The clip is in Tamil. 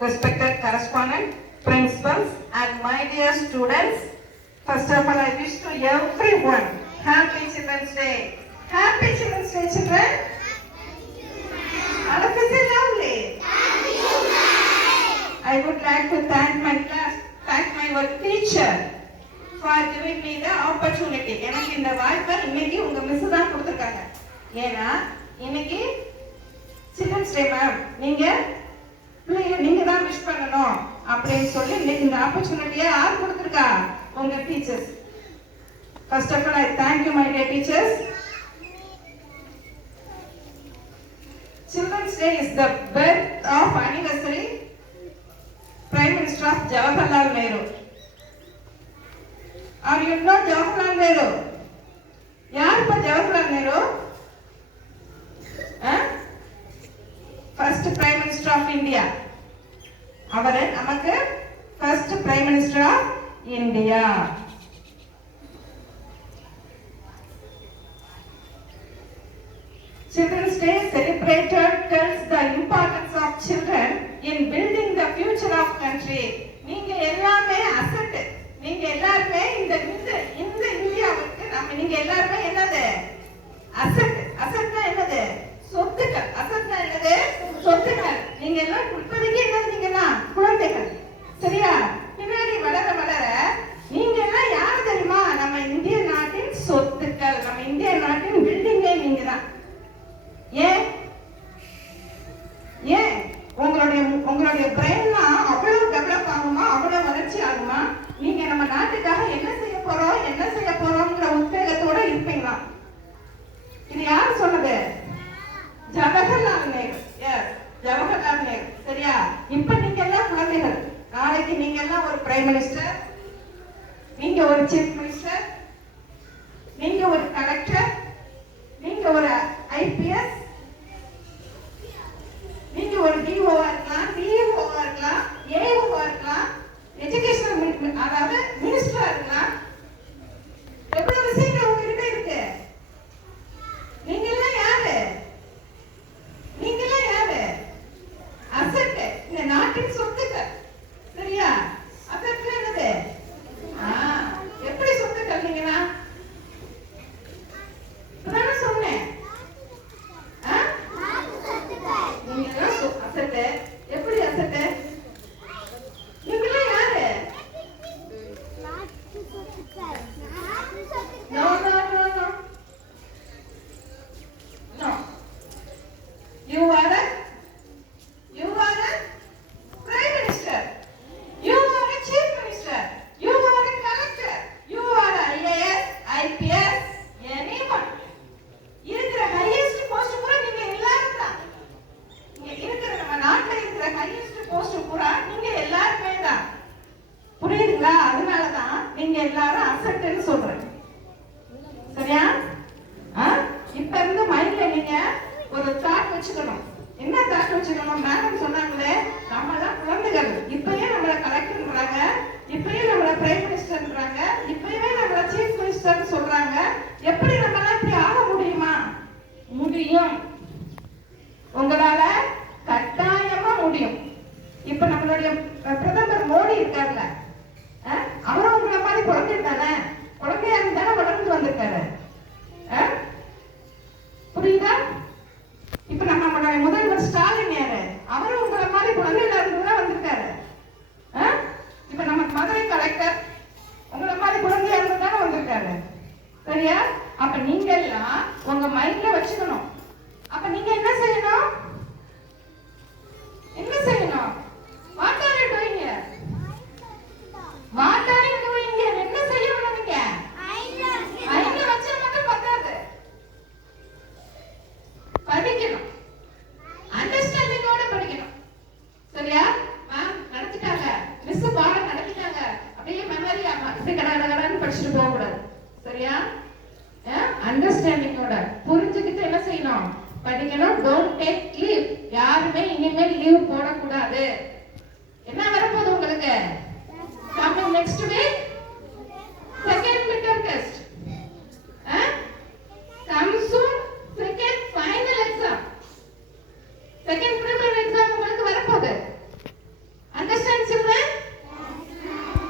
Respected correspondent, principals, and my dear students, first of all, I wish to everyone Happy Children's Day. Happy Children's Day, children. All of you say lovely. I would like to thank my class, thank my teacher for giving me the opportunity. எனக்கு இந்த வாய்ப்பை இன்னைக்கு உங்க மிஸ் தான் கொடுத்திருக்காங்க. ஏன்னா இன்னைக்கு சில்ட்ரன்ஸ் டே மேம், நீங்க தான் விஷ் பண்ணணும் அப்படின்னு சொல்லி இன்னைக்கு இந்த ஆப்பர்ச்சுனிட்டியை யார் கொடுத்திருக்கா? உங்க teachers. First of all, I thank you, my dear teachers. Children's Day is the birth of anniversary Prime Minister of Jawaharlal Nehru. Are you know Jawaharlal Nehru? Yaar pa Jawaharlal Nehru? First Prime Minister of India. அவரே நமக்கு first Prime Minister of India. Children's Day celebrated tells the importance of children in building the future of country. நீங்க எல்லாமே அசெட். நீங்க எல்லாரும் இந்த இந்தியாவுக்கு நீங்க எல்லாரும் என்னது? அசெட். அசெட்னா என்னது? சொத்துக்கள். அசெட்னா என்னது? சொத்துக்கள். நீங்க எல்லாம் இப்போதைக்கு என்னது? நீங்கன்னா குழந்தைகள். சரியா? பின்னாடி வளர வளர நீங்க எல்லாம் யாரு தெரியுமா? நம்ம இந்திய நாட்டின் சொத்துக்கள். நம்ம இந்திய நாட்டின் பில்டிங்கே நீங்க தான். ஏன் உங்களுடைய பிரெயின்லாம் அவ்வளவு டெவலப் ஆகுமா? அவ்வளவு வளர்ச்சி ஆகுமா? நீங்க நம்ம நாட்டுக்காக என்ன செய்ய போறோம்ங்கிற உத்வேகத்தோட இருப்பீங்களா? இது யாரு சொன்னது? ஜவஹர்லால் நேரு. ஜவஹர்லால் நேரு. சரியா? இப்ப நீங்க எல்லாம் குழந்தைகள். நாளைக்கு நீங்க எல்லாம் ஒரு பிரைம் மினிஸ்டர், நீங்க ஒரு சீஃப் மினிஸ்டர், நீங்க ஒரு கலெக்டர், நீங்க ஒரு ஐபிஎஸ், நீங்க ஒரு டிஓவா இருக்கலாம், டிஎம்ஓவா இருக்கலாம், ஏஓவா இருக்கலாம், எஜுகேஷனல் அதாவது மினிஸ்டரா இருக்கலாம். எவ்வளவு விஷயங்கள் உங்ககிட்ட இருக்கு. நீங்க எல்லாம் யாரு? அசெட். இந்த நாட்டின் சொத்துக்கள். சரியா? அசெட் என்னது? எப்படி சொத்துக்கள்? நீங்கன்னா சொன்னேன். எப்படி அசெட்? நீங்களே யாரு? No. You are a prime minister. You are a chief minister. You are a collector. You are a IAS, IPS, anyone. இருக்கிற ஹையஸ்ட் போஸ்ட் கூட நீங்க எல்லாரும் தான். இருக்கிற நம்ம நாட்டுல இருக்கிற ஹையஸ்ட் போஸ்ட் கூட நீங்க எல்லாருமே தான். புரியுதுங்களா? அதனாலதான் நீங்க எல்லாரும் அசெட்னு சொல்றேன். சரியா? இப்ப இருந்து மைண்ட்ல நீங்க ஒரு தாட் வச்சுக்கணும். என்ன தாட் வச்சுக்கணும்? மேடம் சொன்னாங்களே, நம்ம எல்லாம் குழந்தைகள். இப்பயே நம்மள கலெக்டர்ன்றாங்க, இப்பயே நம்மள பிரைம் மினிஸ்டர்ன்றாங்க, இப்பயே நம்மள சீஃப் மினிஸ்டர்னு சொல்றாங்க. எப்படி நம்மளால இப்படி ஆக முடியுமா? முடியும். உங்களால கட்டாயமா முடியும். இப்ப நம்மளுடைய பிரதமர் மோடி இருக்காருல்ல, அவரும் உங்களை மாதிரி குழந்தை தானே, குழந்தையா இருந்தானே வளர்ந்து வந்திருக்காரு. புரியுதா? இப்ப நம்ம முதல்வர் ஸ்டாலின் யாரு? அவரும் உங்களை மாதிரி குழந்தையில இருந்துதான் வந்திருக்காரு. இப்ப நம்ம மதுரை கலெக்டர் உங்களை மாதிரி குழந்தையா இருந்துதானே வந்திருக்காரு. சரியா? அப்ப நீங்க எல்லாம் உங்க மைண்ட்ல வச்சுக்கணும். அப்ப நீங்க என்ன செய்யணும்? What are you doing here? What are you doing here? என்ன செய்யணும் நீங்க? ஐந்து வச்சா மட்டும் பத்தாது. படிக்கணும். அண்டர்ஸ்டாண்டிங்கோட படிக்கணும். சரியா? மேம் நடத்திட்டாங்க, மிஸ் பாடம் நடத்திட்டாங்க, அப்படியே மெமரி இப்படி கடகடன்னு படிச்சுட்டு போக கூடாது. சரியா? அண்டர்ஸ்டாண்டிங்கோட புரிஞ்சுக்கிட்டு என்ன செய்யணும்? படிக்கணும். Don't take leave. யாருமே இனிமேல் லீவ் போடக்கூடாது. என்ன வரப்போகுது உங்களுக்கு? Coming next week